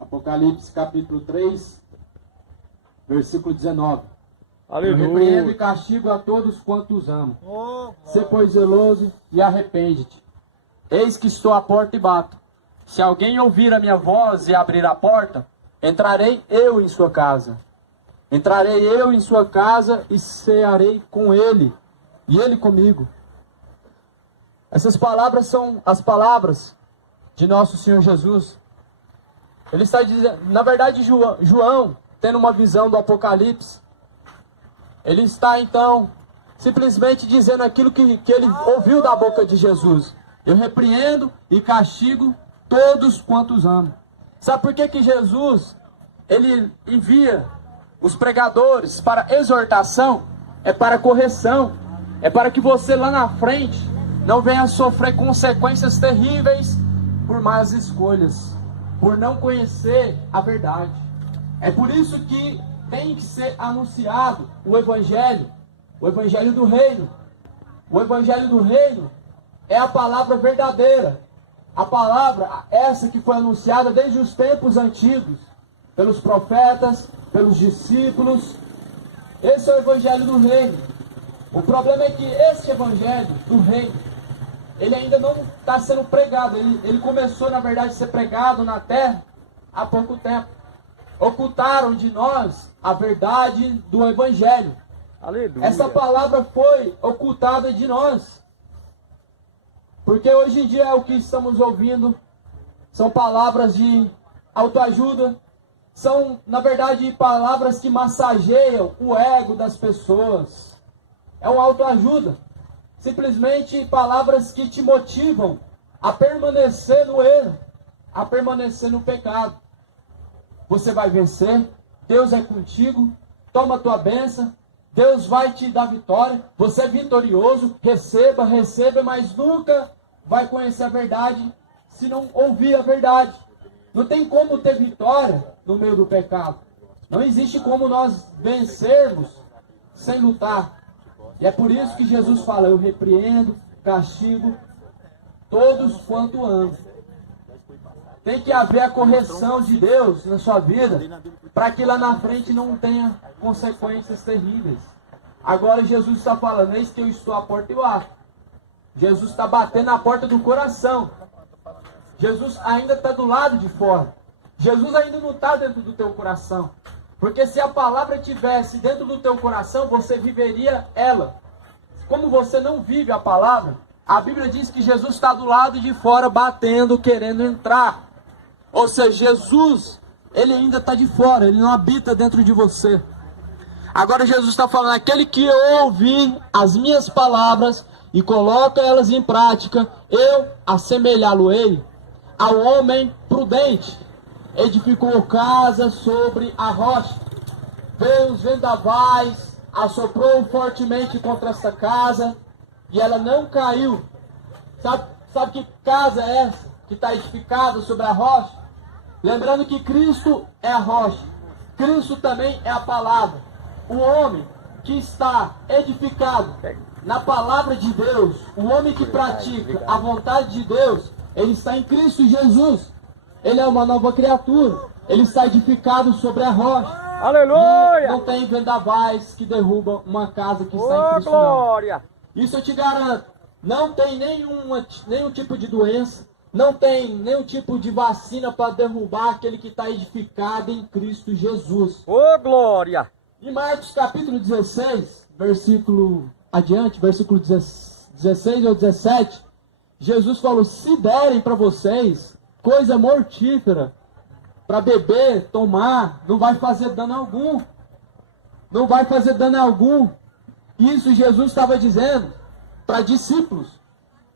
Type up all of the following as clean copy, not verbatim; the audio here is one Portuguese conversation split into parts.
Apocalipse capítulo 3, versículo 19. Aleluia. Eu repreendo e castigo a todos quantos amo. Sê, pois, zeloso e arrepende-te. Eis que estou à porta e bato. Se alguém ouvir a minha voz e abrir a porta, entrarei eu em sua casa. Entrarei eu em sua casa e cearei com ele, e ele comigo. Essas palavras são as palavras de nosso Senhor Jesus. Ele está dizendo, na verdade, João, tendo uma visão do Apocalipse, ele está então simplesmente dizendo aquilo que ele ouviu da boca de Jesus. Eu repreendo e castigo todos quantos amo. Sabe por que Jesus, ele envia os pregadores para exortação? É para correção. É para que você lá na frente não venha sofrer consequências terríveis por más escolhas, por não conhecer a verdade. É por isso que tem que ser anunciado o Evangelho do Reino. O Evangelho do Reino é a palavra verdadeira, a palavra essa que foi anunciada desde os tempos antigos, pelos profetas, pelos discípulos. Esse é o Evangelho do Reino. O problema é que esse Evangelho do Reino, ele ainda não está sendo pregado. Ele começou, na verdade, a ser pregado na terra há pouco tempo. Ocultaram de nós a verdade do Evangelho. Aleluia. Essa palavra foi ocultada de nós. Porque hoje em dia o que estamos ouvindo são palavras de autoajuda. São, na verdade, palavras que massageiam o ego das pessoas. É uma autoajuda. Simplesmente palavras que te motivam a permanecer no erro, a permanecer no pecado. Você vai vencer, Deus é contigo, toma a tua bênção, Deus vai te dar vitória, você é vitorioso, receba, mas nunca vai conhecer a verdade se não ouvir a verdade. Não tem como ter vitória no meio do pecado. Não existe como nós vencermos sem lutar. E é por isso que Jesus fala, eu repreendo, castigo todos quanto amo. Tem que haver a correção de Deus na sua vida, para que lá na frente não tenha consequências terríveis. Agora Jesus está falando, eis que eu estou à porta e bato. Jesus está batendo na porta do coração. Jesus ainda está do lado de fora. Jesus ainda não está dentro do teu coração. Porque se a palavra estivesse dentro do teu coração, você viveria ela. Como você não vive a palavra, a Bíblia diz que Jesus está do lado de fora batendo, querendo entrar. Ou seja, Jesus, ele ainda está de fora, ele não habita dentro de você. Agora Jesus está falando, aquele que ouve as minhas palavras e coloca elas em prática, eu assemelhá-lo-ei ao homem prudente. Edificou casa sobre a rocha, veio os vendavais, assoprou fortemente contra essa casa, e ela não caiu. Sabe que casa é essa? Que está edificada sobre a rocha? Lembrando que Cristo é a rocha. Cristo também é a palavra. O homem que está edificado na palavra de Deus, o homem que pratica a vontade de Deus, ele está em Cristo Jesus. Ele é uma nova criatura. Ele está edificado sobre a rocha. Aleluia! E não tem vendavais que derrubam uma casa que está em Cristo. Glória! Não. Isso eu te garanto. Não tem nenhum tipo de doença. Não tem nenhum tipo de vacina para derrubar aquele que está edificado em Cristo Jesus. Ô, glória! Em Marcos capítulo 16, versículo adiante, versículo 16 ou 17, Jesus falou, se derem para vocês coisa mortífera, para beber, tomar, não vai fazer dano algum. Não vai fazer dano algum. Isso Jesus estava dizendo para discípulos.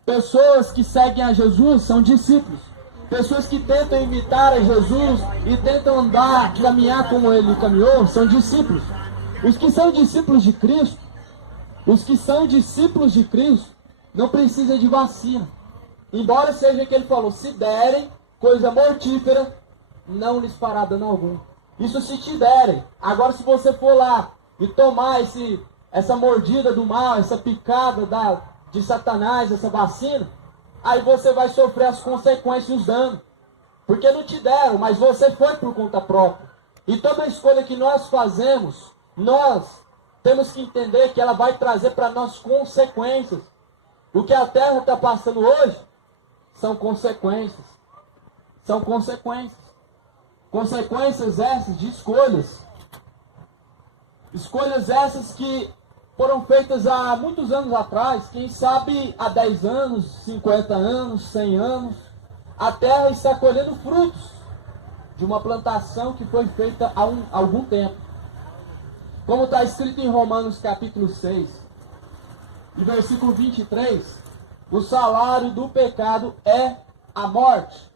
Pessoas que seguem a Jesus são discípulos. Pessoas que tentam imitar a Jesus e tentam andar, caminhar como ele caminhou, são discípulos. Os que são discípulos de Cristo, não precisam de vacina. Embora seja que ele falou, se derem coisa mortífera, não lhes fará dano algum. Isso se te derem. Agora se você for lá e tomar essa mordida do mal, essa picada de Satanás, essa vacina, aí você vai sofrer as consequências e os danos. Porque não te deram, mas você foi por conta própria. E toda escolha que nós fazemos, nós temos que entender que ela vai trazer para nós consequências. O que a terra está passando hoje são consequências. São consequências. Consequências essas de escolhas. Escolhas essas que foram feitas há muitos anos atrás, quem sabe há 10 anos, 50 anos, 100 anos. A terra está colhendo frutos de uma plantação que foi feita há algum tempo. Como está escrito em Romanos capítulo 6, e versículo 23, o salário do pecado é a morte.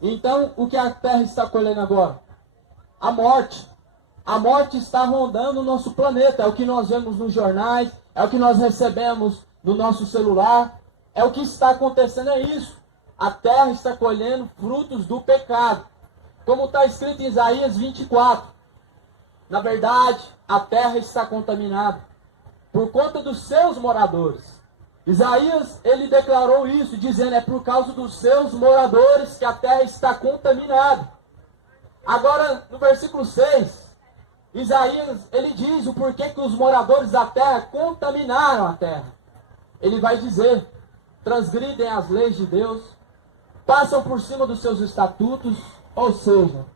Então, o que a terra está colhendo agora? A morte. A morte está rondando o nosso planeta. É o que nós vemos nos jornais, é o que nós recebemos no nosso celular. É o que está acontecendo, é isso. A terra está colhendo frutos do pecado. Como está escrito em Isaías 24. Na verdade, a terra está contaminada por conta dos seus moradores. Isaías, ele declarou isso, dizendo, é por causa dos seus moradores que a terra está contaminada. Agora, no versículo 6, Isaías, ele diz o porquê que os moradores da terra contaminaram a terra. Ele vai dizer, transgridem as leis de Deus, passam por cima dos seus estatutos, ou seja,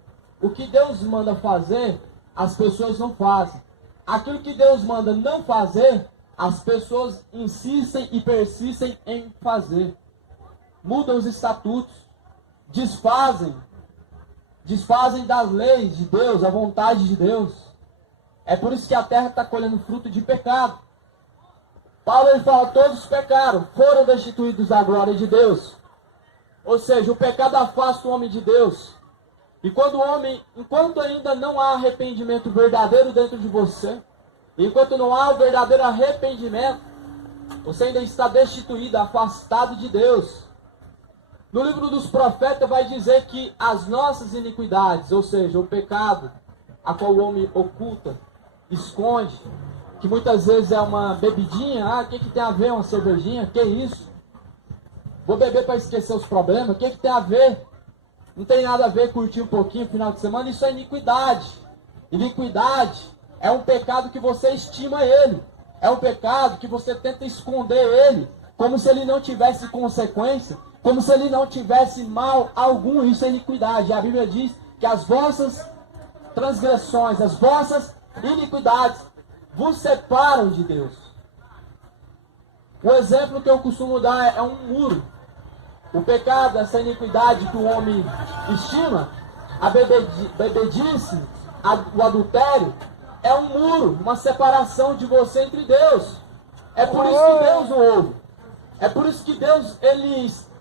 o que Deus manda fazer, as pessoas não fazem. Aquilo que Deus manda não fazer, as pessoas insistem e persistem em fazer. Mudam os estatutos, desfazem das leis de Deus, a vontade de Deus. É por isso que a terra está colhendo fruto de pecado. Paulo ele fala, todos pecaram, foram destituídos da glória de Deus. Ou seja, o pecado afasta o homem de Deus. E quando o homem, enquanto ainda não há arrependimento verdadeiro dentro de você, enquanto não há o verdadeiro arrependimento, você ainda está destituído, afastado de Deus. No livro dos profetas vai dizer que as nossas iniquidades, ou seja, o pecado, a qual o homem oculta, esconde, que muitas vezes é uma bebidinha, o que tem a ver uma cervejinha? Que isso? Vou beber para esquecer os problemas, o que tem a ver? Não tem nada a ver curtir um pouquinho no final de semana, isso é iniquidade. Iniquidade é um pecado que você estima ele, é um pecado que você tenta esconder ele, como se ele não tivesse consequência, como se ele não tivesse mal algum, isso é iniquidade. A Bíblia diz que as vossas transgressões, as vossas iniquidades vos separam de Deus. O exemplo que eu costumo dar é um muro. O pecado, essa iniquidade que o homem estima, a bebedice, o adultério, é um muro, uma separação de você entre Deus. É por isso que Deus o ouve. É por isso que Deus,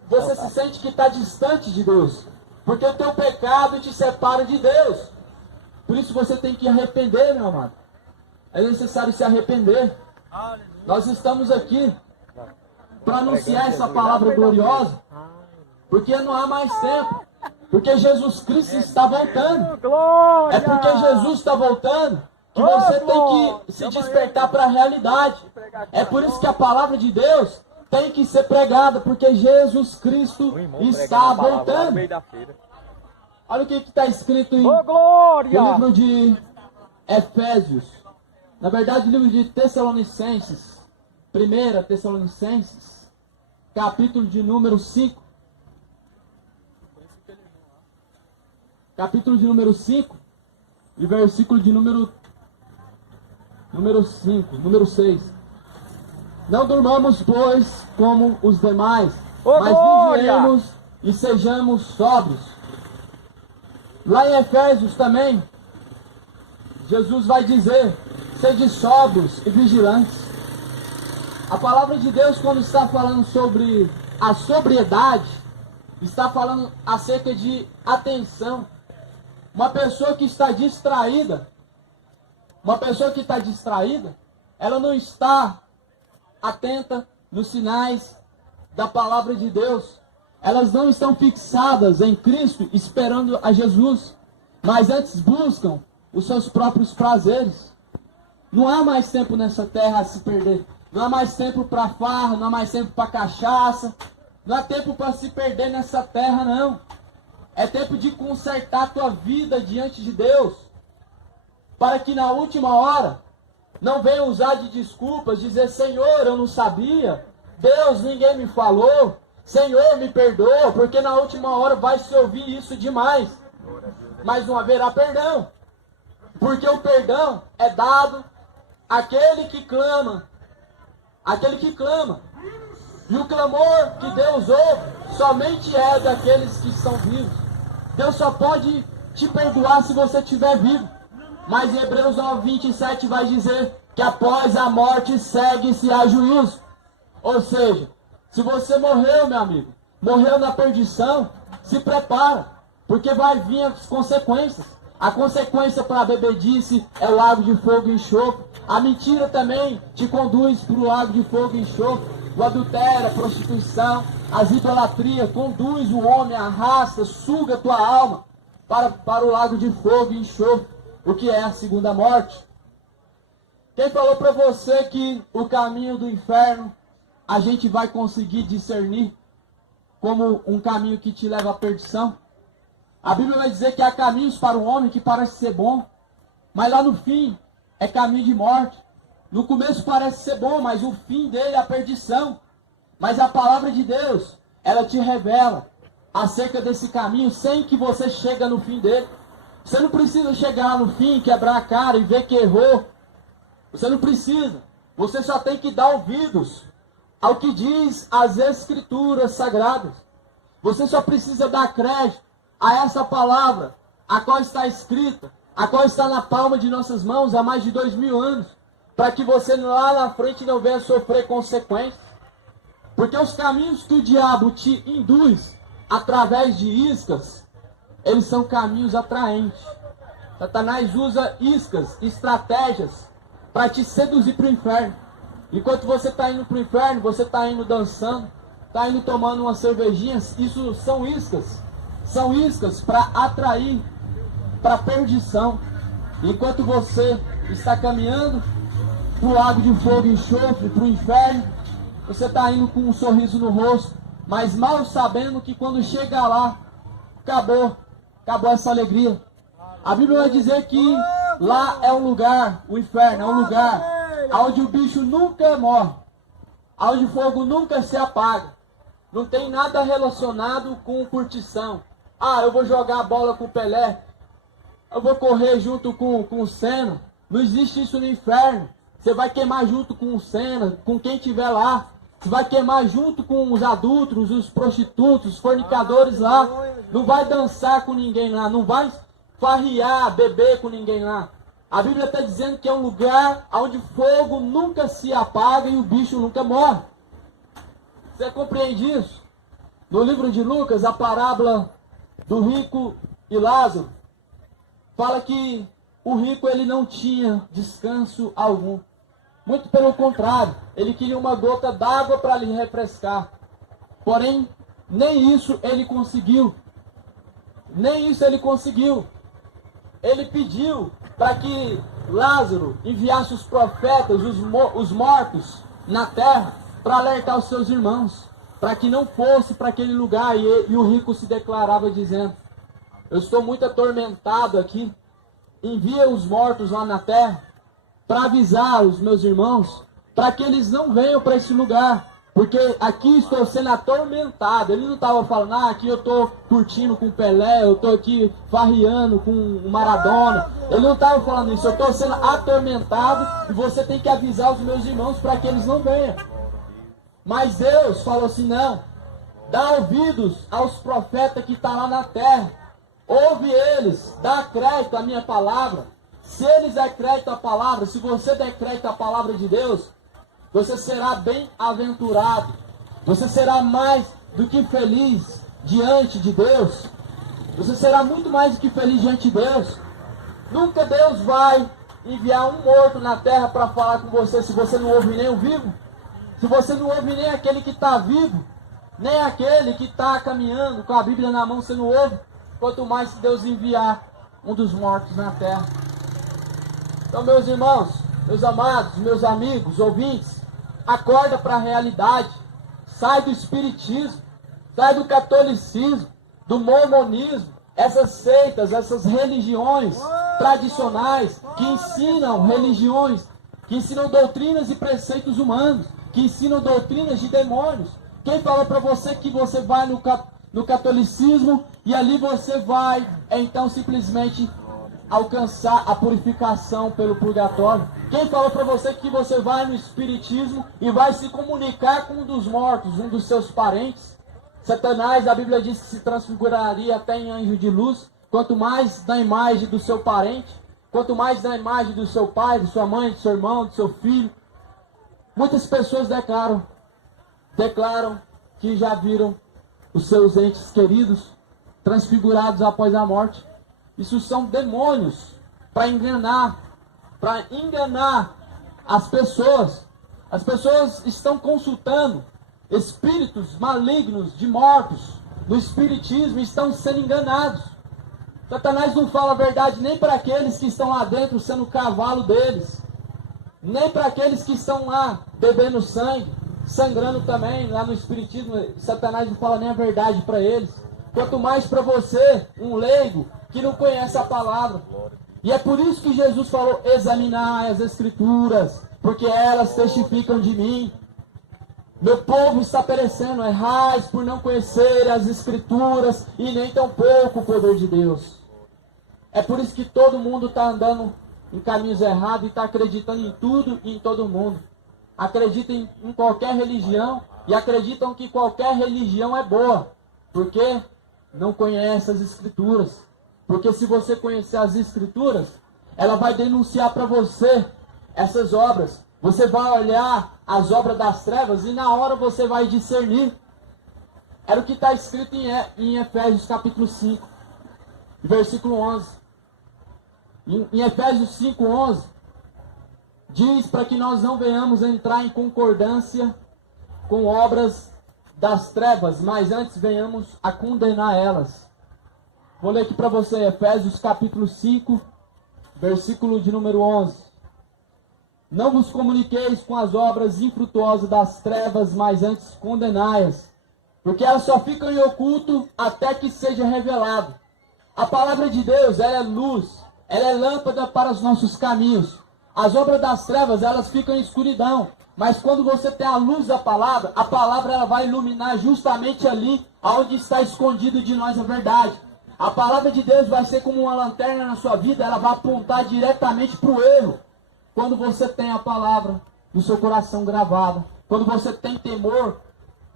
você se sente que está distante de Deus. Porque o teu pecado te separa de Deus. Por isso você tem que arrepender, meu amado. É necessário se arrepender. Nós estamos aqui para anunciar essa palavra gloriosa. Porque não há mais tempo. Porque Jesus Cristo está voltando. É porque Jesus está voltando que você tem que se despertar para a realidade. É por isso que a palavra de Deus tem que ser pregada, porque Jesus Cristo está voltando. Olha o que está escrito no livro de Efésios. Na verdade, o livro de Tessalonicenses. 1 Tessalonicenses, capítulo de número 5. Capítulo de número 5 e versículo de número 6. Não durmamos, pois, como os demais, mas vigiemos e sejamos sóbrios. Lá em Efésios também, Jesus vai dizer, sede sóbrios e vigilantes. A palavra de Deus, quando está falando sobre a sobriedade, está falando acerca de atenção. Uma pessoa que está distraída, ela não está atenta nos sinais da palavra de Deus. Elas não estão fixadas em Cristo, esperando a Jesus, mas antes buscam os seus próprios prazeres. Não há mais tempo nessa terra a se perder. Não há mais tempo para farra, não há mais tempo para cachaça. Não há tempo para se perder nessa terra, não. É tempo de consertar a tua vida diante de Deus, para que na última hora não venha usar de desculpas, dizer: Senhor, eu não sabia, Deus, ninguém me falou, Senhor, me perdoa, porque na última hora vai se ouvir isso demais, mas não haverá perdão, porque o perdão é dado àquele que clama, e o clamor que Deus ouve somente é daqueles que estão vivos. Deus só pode te perdoar se você estiver vivo. Mas em Hebreus 9:27 vai dizer que após a morte segue-se a juízo. Ou seja, se você morreu, meu amigo, morreu na perdição, se prepara, porque vai vir as consequências. A consequência para a bebedice é o lago de fogo e enxofre. A mentira também te conduz para o lago de fogo e enxofre. O adultério, a prostituição, as idolatrias, conduz o homem, arrasta, suga a tua alma para o lago de fogo e enxofre, o que é a segunda morte. Quem falou para você que o caminho do inferno a gente vai conseguir discernir como um caminho que te leva à perdição? A Bíblia vai dizer que há caminhos para o homem que parece ser bom, mas lá no fim é caminho de morte. No começo parece ser bom, mas o fim dele é a perdição. Mas a palavra de Deus, ela te revela acerca desse caminho sem que você chegue no fim dele. Você não precisa chegar no fim, quebrar a cara e ver que errou. Você não precisa. Você só tem que dar ouvidos ao que diz as Escrituras Sagradas. Você só precisa dar crédito a essa palavra, a qual está escrita, a qual está na palma de nossas mãos há mais de 2000 anos. Para que você lá na frente não venha sofrer consequências. Porque os caminhos que o diabo te induz através de iscas, eles são caminhos atraentes. Satanás usa iscas, estratégias, para te seduzir para o inferno. Enquanto você está indo para o inferno, você está indo dançando, está indo tomando umas cervejinhas, isso são iscas. São iscas para atrair para a perdição. Enquanto você está caminhando para o lago de fogo e enxofre, para o inferno, você está indo com um sorriso no rosto, mas mal sabendo que quando chegar lá, acabou essa alegria. A Bíblia vai dizer que lá é um lugar, o inferno é um lugar onde o bicho nunca morre, onde o fogo nunca se apaga. Não tem nada relacionado com curtição. Ah, eu vou jogar a bola com o Pelé, eu vou correr junto com o Senna. Não existe isso no inferno. Você vai queimar junto com o Senna, com quem estiver lá. Você vai queimar junto com os adúlteros, os prostitutos, os fornicadores lá. Não vai dançar com ninguém lá. Não vai farrear, beber com ninguém lá. A Bíblia está dizendo que é um lugar onde o fogo nunca se apaga e o bicho nunca morre. Você compreende isso? No livro de Lucas, a parábola do rico e Lázaro fala que o rico ele não tinha descanso algum. Muito pelo contrário, ele queria uma gota d'água para lhe refrescar. Porém, nem isso ele conseguiu. Ele pediu para que Lázaro enviasse os profetas, os mortos na terra, para alertar os seus irmãos, para que não fosse para aquele lugar. E o rico se declarava dizendo: eu estou muito atormentado aqui, envia os mortos lá na terra, para avisar os meus irmãos, para que eles não venham para esse lugar, porque aqui estou sendo atormentado. Ele não estava falando: aqui eu estou curtindo com o Pelé, eu estou aqui farreando com o Maradona. Ele não estava falando isso. Eu estou sendo atormentado e você tem que avisar os meus irmãos para que eles não venham. Mas Deus falou assim: não, dá ouvidos aos profetas que estão lá na terra, ouve eles, dá crédito à minha palavra. Se eles der crédito à palavra, se você der crédito à palavra de Deus, você será bem-aventurado. Você será mais do que feliz diante de Deus. Você será muito mais do que feliz diante de Deus. Nunca Deus vai enviar um morto na terra para falar com você se você não ouve nem o vivo. Se você não ouve nem aquele que está vivo, nem aquele que está caminhando com a Bíblia na mão, você não ouve. Quanto mais se Deus enviar um dos mortos na terra. Então, meus irmãos, meus amados, meus amigos, ouvintes, acorda para a realidade. Sai do espiritismo. sai do catolicismo, do mormonismo, essas seitas, essas religiões tradicionais que ensinam religiões, que ensinam doutrinas e preceitos humanos, que ensinam doutrinas de demônios. Quem fala para você que você vai no catolicismo e ali você vai, então, simplesmente alcançar a purificação pelo purgatório? Quem fala para você que você vai no espiritismo e vai se comunicar com um dos mortos, um dos seus parentes? Satanás, a Bíblia diz que se transfiguraria até em anjo de luz, quanto mais na imagem do seu parente, quanto mais na imagem do seu pai, de sua mãe, do seu irmão, do seu filho. Muitas pessoas declaram que já viram os seus entes queridos transfigurados após a morte. Isso são demônios para enganar as pessoas. As pessoas estão consultando espíritos malignos de mortos do espiritismo e estão sendo enganados. Satanás não fala a verdade nem para aqueles que estão lá dentro sendo o cavalo deles, nem para aqueles que estão lá bebendo sangue, sangrando também lá no espiritismo. Satanás não fala nem a verdade para eles. Quanto mais para você, um leigo que não conhece a palavra. E é por isso que Jesus falou: examinai as escrituras, porque elas testificam de mim. Meu povo está perecendo, errais por não conhecer as escrituras e nem tampouco o poder de Deus. É por isso que todo mundo está andando em caminhos errados e está acreditando em tudo e em todo mundo. Acreditam em qualquer religião e acreditam que qualquer religião é boa, porque não conhece as escrituras. Porque se você conhecer as escrituras, ela vai denunciar para você essas obras. Você vai olhar as obras das trevas e na hora você vai discernir. Era o que está escrito em Efésios capítulo 5, versículo 11. Em Efésios 5, 11, diz para que nós não venhamos entrar em concordância com obras das trevas, mas antes venhamos a condenar elas. Vou ler aqui para você, Efésios capítulo 5, versículo de número 11. Não vos comuniqueis com as obras infrutuosas das trevas, mas antes condenai-as, porque elas só ficam em oculto até que seja revelado. A palavra de Deus, ela é luz, ela é lâmpada para os nossos caminhos. As obras das trevas, elas ficam em escuridão, mas quando você tem a luz da palavra, a palavra ela vai iluminar justamente ali, onde está escondido de nós a verdade. A palavra de Deus vai ser como uma lanterna na sua vida, ela vai apontar diretamente para o erro. Quando você tem a palavra no seu coração gravada, quando você tem temor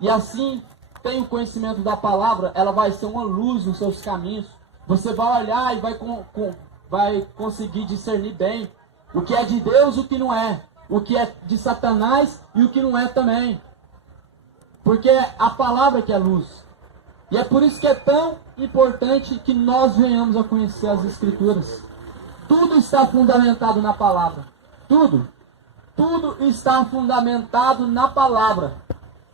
e assim tem o conhecimento da palavra, ela vai ser uma luz nos seus caminhos. Você vai olhar e vai conseguir discernir bem o que é de Deus e o que não é, o que é de Satanás e o que não é também. Porque a palavra que é luz. E é por isso que é tão importante que nós venhamos a conhecer as Escrituras. Tudo está fundamentado na palavra. Tudo está fundamentado na palavra.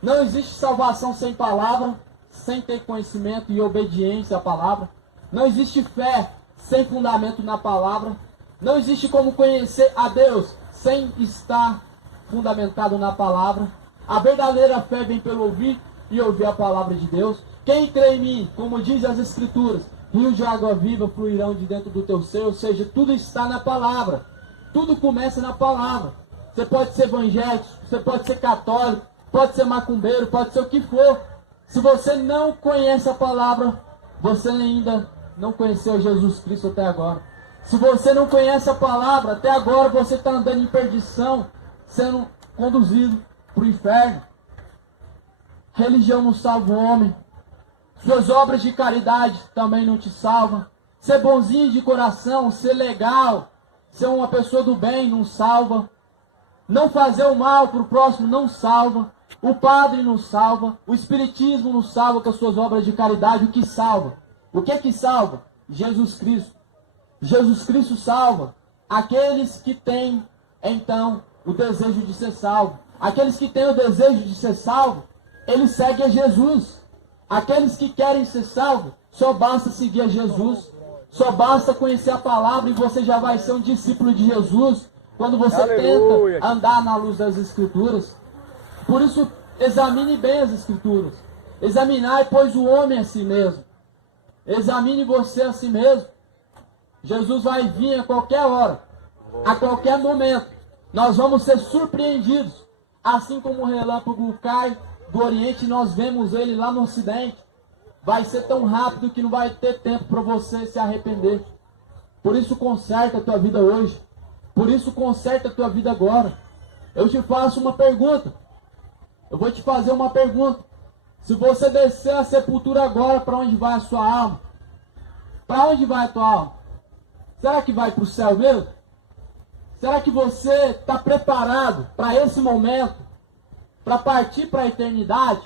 Não existe salvação sem palavra, sem ter conhecimento e obediência à palavra. Não existe fé sem fundamento na palavra. Não existe como conhecer a Deus sem estar fundamentado na palavra. A verdadeira fé vem pelo ouvir e ouvir a palavra de Deus. Quem crê em mim, como diz as Escrituras, rios de água viva fluirão de dentro do teu ser. Ou seja, tudo está na palavra. Tudo começa na palavra. Você pode ser evangélico, você pode ser católico, pode ser macumbeiro, pode ser o que for. Se você não conhece a palavra, você ainda não conheceu Jesus Cristo até agora. Se você não conhece a palavra, até agora você está andando em perdição, sendo conduzido para o inferno. Religião não salva o homem. Suas obras de caridade também não te salvam. Ser bonzinho de coração, ser legal, ser uma pessoa do bem não salva. Não fazer o mal para o próximo não salva. O padre não salva. O espiritismo não salva com as suas obras de caridade. O que salva? O que é que salva? Jesus Cristo. Jesus Cristo salva aqueles que têm, então, o desejo de ser salvo. Aqueles que têm o desejo de ser salvo, eles seguem a Jesus. Aqueles que querem ser salvos, só basta seguir a Jesus. Só basta conhecer a palavra e você já vai ser um discípulo de Jesus quando você Aleluia. Tenta andar na luz das Escrituras. Por isso, examine bem as Escrituras. Examinai, pois, o homem a si mesmo. Examine você a si mesmo. Jesus vai vir a qualquer hora, a qualquer momento. Nós vamos ser surpreendidos. Assim como o relâmpago cai do Oriente, nós vemos ele lá no Ocidente. Vai ser tão rápido que não vai ter tempo para você se arrepender. Por isso conserta a tua vida hoje. Por isso conserta a tua vida agora. Eu te faço uma pergunta. Eu vou te fazer uma pergunta. Se você descer a sepultura agora, para onde vai a sua alma? Para onde vai a tua alma? Será que vai para o céu mesmo? Será que você está preparado para esse momento? Para partir para a eternidade?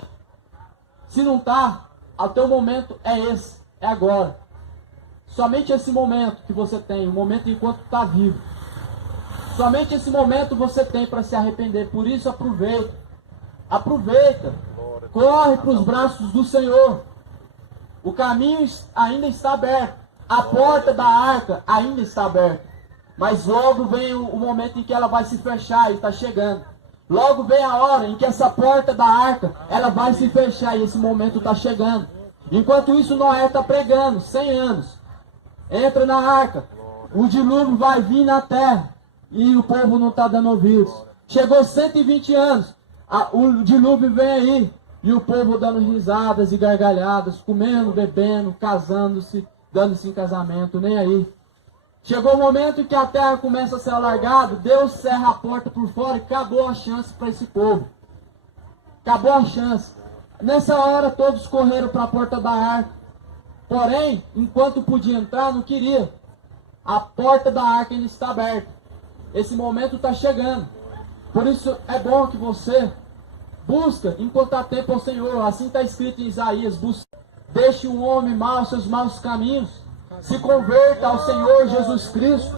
Se não está, o teu momento é esse, é agora. Somente esse momento que você tem, o momento enquanto está vivo. Somente esse momento você tem para se arrepender. Por isso aproveita. Aproveita. Corre para os braços do Senhor. O caminho ainda está aberto. A porta da arca ainda está aberta. Mas logo vem o momento em que ela vai se fechar e está chegando. Logo vem a hora em que essa porta da arca ela vai se fechar e esse momento está chegando. Enquanto isso, Noé está pregando 100 anos. Entra na arca. O dilúvio vai vir na terra. E o povo não está dando ouvidos. Chegou 120 anos. O dilúvio vem aí. E o povo dando risadas e gargalhadas. Comendo, bebendo, casando-se. Dando-se em casamento. Nem aí. Chegou o momento em que a terra começa a ser alargada. Deus cerra a porta por fora. E acabou a chance para esse povo. Acabou a chance. Nessa hora todos correram para a porta da arca. Porém, enquanto podia entrar, não queria. A porta da arca ainda está aberta. Esse momento está chegando. Por isso é bom que você busca enquanto há tempo ao Senhor. Assim está escrito em Isaías. Deixe o homem mau seus maus caminhos. Se converta ao Senhor Jesus Cristo.